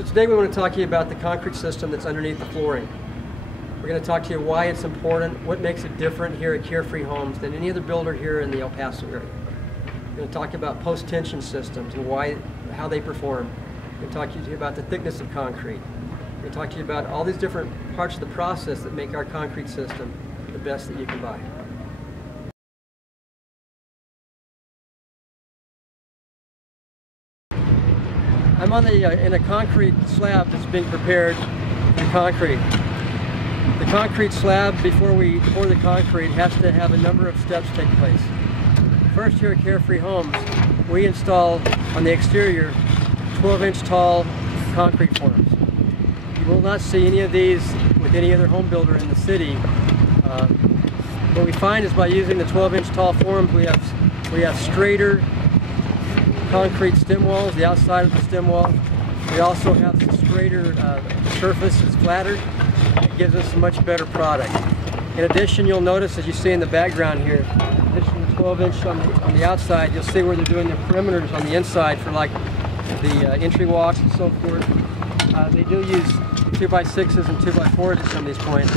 So today we want to talk to you about the concrete system that's underneath the flooring. We're going to talk to you why it's important, what makes it different here at CareFree Homes than any other builder here in the El Paso area. We're going to talk about post-tension systems and how they perform. We're going to talk to you about the thickness of concrete. We're going to talk to you about all these different parts of the process that make our concrete system the best that you can buy. I'm in a concrete slab that's being prepared for concrete. The concrete slab, before we pour the concrete, has to have a number of steps take place. First, here at CareFree Homes, we install on the exterior 12-inch tall concrete forms. You will not see any of these with any other home builder in the city. What we find is by using the 12-inch tall forms, we have straighter concrete stem walls, the outside of the stem wall. We also have the straighter surface, it's flatter. It gives us a much better product. In addition, you'll notice, as you see in the background here, in addition to 12-inch on the outside, you'll see where they're doing the perimeters on the inside for like the entry walks and so forth. They do use 2x6s and 2x4s at some of these points.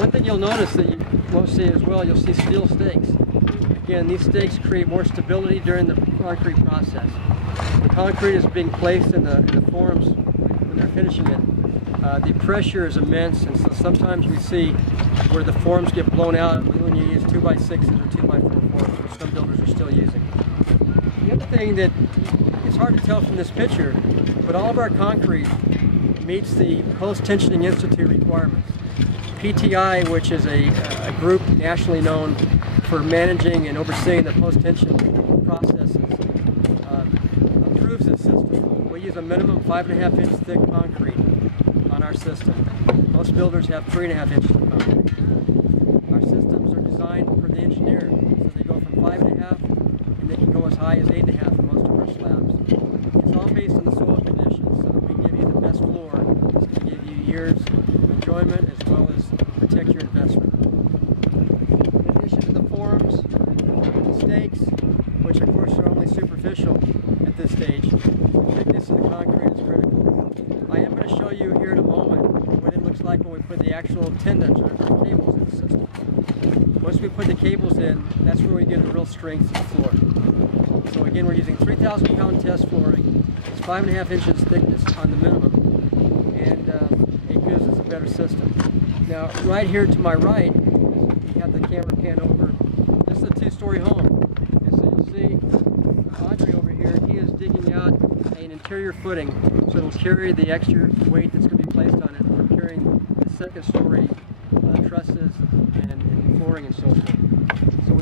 One thing you'll notice that you won't see as well, you'll see steel stakes. Again, these stakes create more stability during the concrete process. The concrete is being placed in the forms when they're finishing it. The pressure is immense, and so sometimes we see where the forms get blown out when you use 2x6s or 2x4 forms, which some builders are still using. The other thing that it's hard to tell from this picture, but all of our concrete meets the Post-Tensioning Institute requirements. PTI, which is a group nationally known for managing and overseeing the post-tension processes, approves this system. We use a minimum 5.5-inch thick concrete on our system. Most builders have 3.5 inches of concrete. Our systems are designed for the engineer, so they go from 5.5 and they can go as high as 8.5 in most of our slabs. It's all based on the soil conditions, so that we give you the best floor that's going to give you years of enjoyment as well as protect your investment. In addition to the forms, the stakes, which of course are only superficial at this stage, the thickness of the concrete is critical. I am going to show you here in a moment what it looks like when we put the actual tendons or cables in the system. Once we put the cables in, that's where we get a real strength to the floor. So again, we're using 3,000 pound test flooring. It's 5.5 inches thickness on the minimum, and it gives us a better system. Now, right here to my right, we have the camera pan over. This is a 2-story home, and so you'll see Audrey over here. He is digging out an interior footing, so it'll carry the extra weight that's going to be placed on it for carrying the second-story trusses and flooring and so forth. So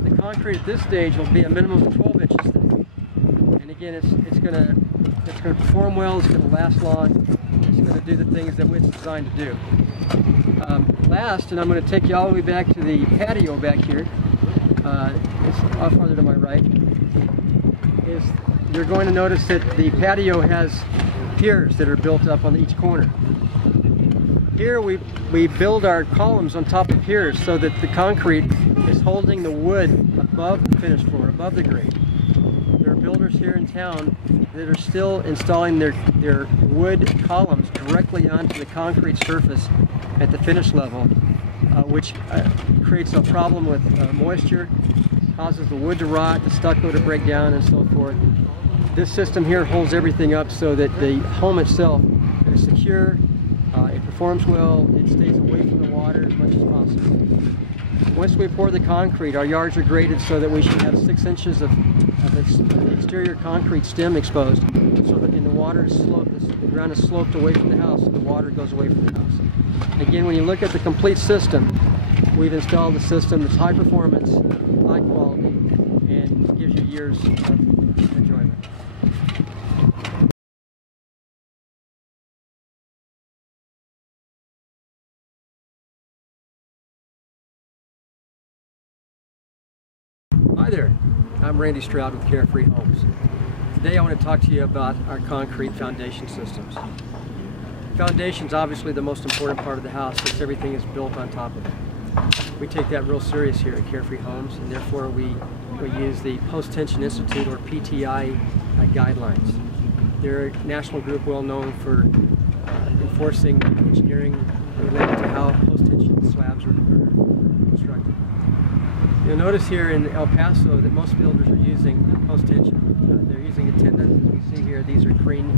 the concrete at this stage will be a minimum of 12 inches thick, and again, it's going to perform well. It's going to last long. It's going to do the things that it's designed to do. Last, and I'm going to take you all the way back to the patio back here, it's off farther to my right, is you're going to notice that the patio has piers that are built up on each corner. Here we build our columns on top of piers so that the concrete is holding the wood above the finished floor, above the grade. There are builders here in town that are still installing their wood columns directly onto the concrete surface at the finish level, which creates a problem with moisture, causes the wood to rot, the stucco to break down, and so forth. This system here holds everything up so that the home itself is secure, it performs well, it stays away from the water as much as possible. Once we pour the concrete, our yards are graded so that we should have 6 inches of the exterior concrete stem exposed, so that the water is sloped, the ground is sloped away from the house, and the water goes away from the house. Again, when you look at the complete system, we've installed a system that's high performance, high quality, and gives you years of enjoyment. Hi there, I'm Randy Stroud with CareFree Homes. Today I want to talk to you about our concrete foundation systems. Foundation's obviously the most important part of the house since everything is built on top of it. We take that real serious here at CareFree Homes, and therefore we use the Post-Tension Institute or PTI guidelines. They're a national group well known for enforcing engineering related to how post-tension slabs are constructed. You'll notice here in El Paso that most builders are using post-tension. They're using a tendon. As you see here, these are green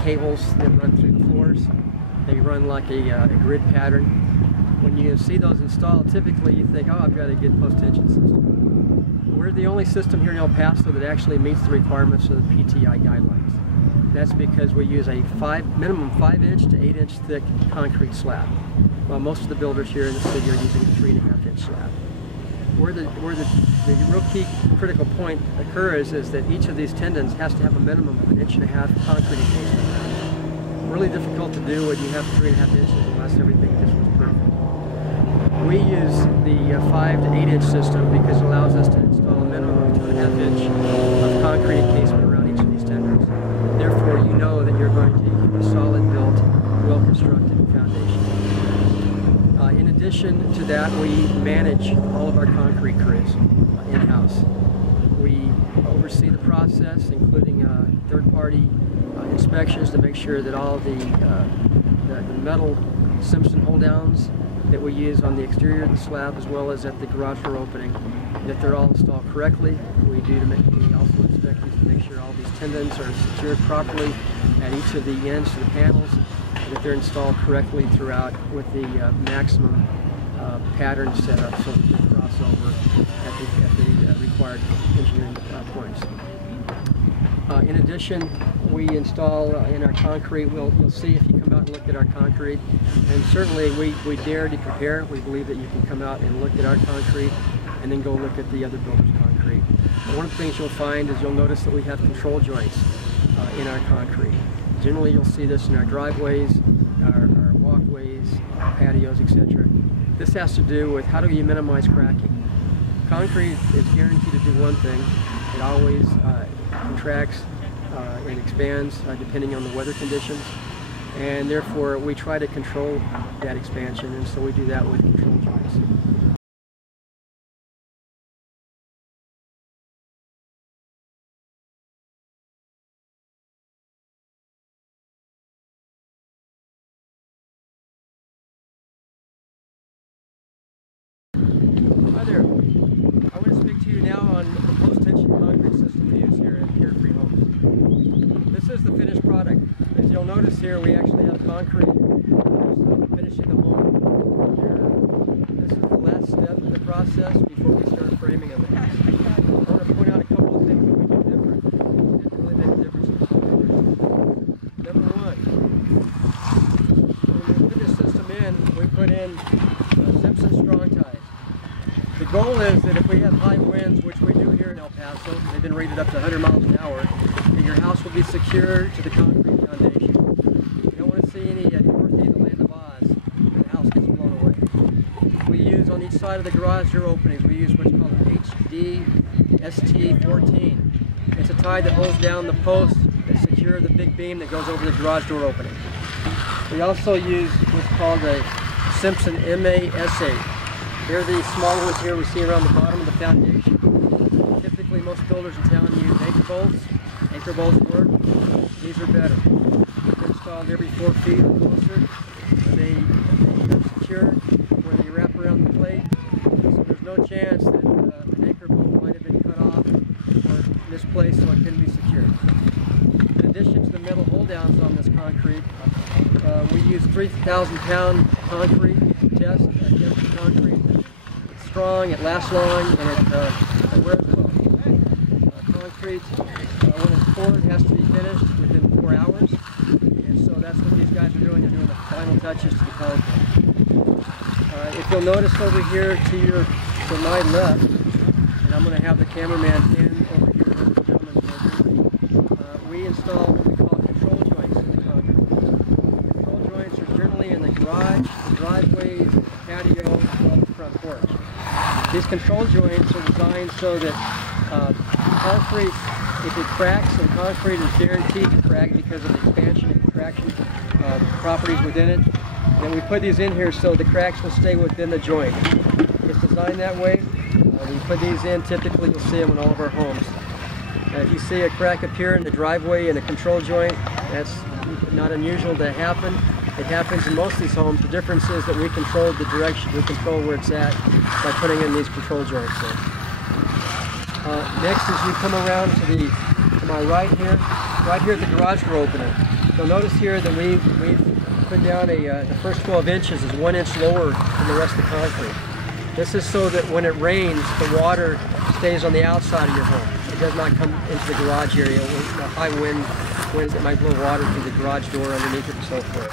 cables that run through the floors. They run like a grid pattern. When you see those installed, typically you think, oh, I've got a good post-tension system. We're the only system here in El Paso that actually meets the requirements of the PTI guidelines. That's because we use a minimum 5-inch to 8-inch thick concrete slab, while most of the builders here in the city are using a 3.5-inch slab. Where the real key critical point occurs is that each of these tendons has to have a minimum of 1.5 inches concrete encasement. Really difficult to do when you have 3.5 inches unless everything just was perfect. We use the 5 to 8-inch system because it allows us to install a minimum of 2.5 inch of concrete encasement around each of these tendons. Therefore, you know that you're going to keep a solid built, well-constructed foundation. In addition to that, we manage all of our concrete crews in-house. We oversee the process, including third-party inspections to make sure that all the metal Simpson hold-downs that we use on the exterior of the slab as well as at the garage door opening, that they're all installed correctly. We also inspect these to make sure all these tendons are secured properly at each of the ends to the panels, that they're installed correctly throughout with the maximum pattern set up so that they cross over at the required engineering points. In addition, we install in our concrete, you'll see if you come out and look at our concrete, and certainly we dare to compare. We believe that you can come out and look at our concrete and then go look at the other builders' concrete. But one of the things you'll find is you'll notice that we have control joints in our concrete. Generally you'll see this in our driveways, our walkways, our patios, etc. This has to do with how do you minimize cracking. Concrete is guaranteed to do one thing. It always contracts and expands depending on the weather conditions, and therefore we try to control that expansion, and so we do that with control joints. Hi there. I want to speak to you now on the post-tension concrete system we use here at CareFree Homes. This is the finished product. As you'll notice here, we actually have concrete finishing the home. Here, this is the last step in the process before we start framing of the house. I want to point out a couple of things that we do different that really make a difference in the home. Number one, when we put this system in, we put in Simpson strong ties. The goal is that if we have high winds, which we do here in El Paso, they've been rated up to 100 miles an hour, that your house will be secured to the concrete foundation. You don't want to see any Dorothy in the Land of Oz when the house gets blown away. We use on each side of the garage door openings, we use what's called an HDST14. It's a tie that holds down the posts that secure the big beam that goes over the garage door opening. We also use what's called a Simpson MAS8. They're the smaller ones here we see around the bottom of the foundation. Typically most builders in town use anchor bolts. Anchor bolts work. These are better. They're installed every 4 feet or closer. They're secure when they wrap around the plate. So there's no chance that an anchor bolt might have been cut off or misplaced so it couldn't be secured. In addition to the metal hold downs on this concrete, we use 3,000-pound concrete test concrete. It's strong, it lasts long, and it wears well. Concrete, when it's poured, has to be finished within 4 hours, and so that's what these guys are doing. They're doing the final touches to the concrete. If you'll notice over here to my left, and I'm going to have the cameraman pan over here where the gentleman's working, we install what we call control joints in the concrete. Control joints are generally in the garage, the driveways, patio, and the front porch. These control joints are designed so that concrete, if it cracks, and concrete is guaranteed to crack because of the expansion and contraction properties within it, then we put these in here so the cracks will stay within the joint. It's designed that way. We put these in, typically you'll see them in all of our homes. If you see a crack appear in the driveway in a control joint, that's not unusual to happen. It happens in most of these homes. The difference is that we control the direction, we control where it's at by putting in these control joints in. Next, as we come around to my right here at the garage door opener, you'll notice here that we've put down the first 12 inches is 1 inch lower than the rest of the concrete. This is so that when it rains, the water stays on the outside of your home. It does not come into the garage area. The high winds that might blow water through the garage door underneath it and so forth.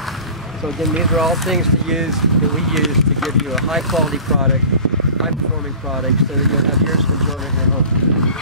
So again, these are all things that we use to give you a high quality product, high performing product, so that you'll have years of enjoyment in your home.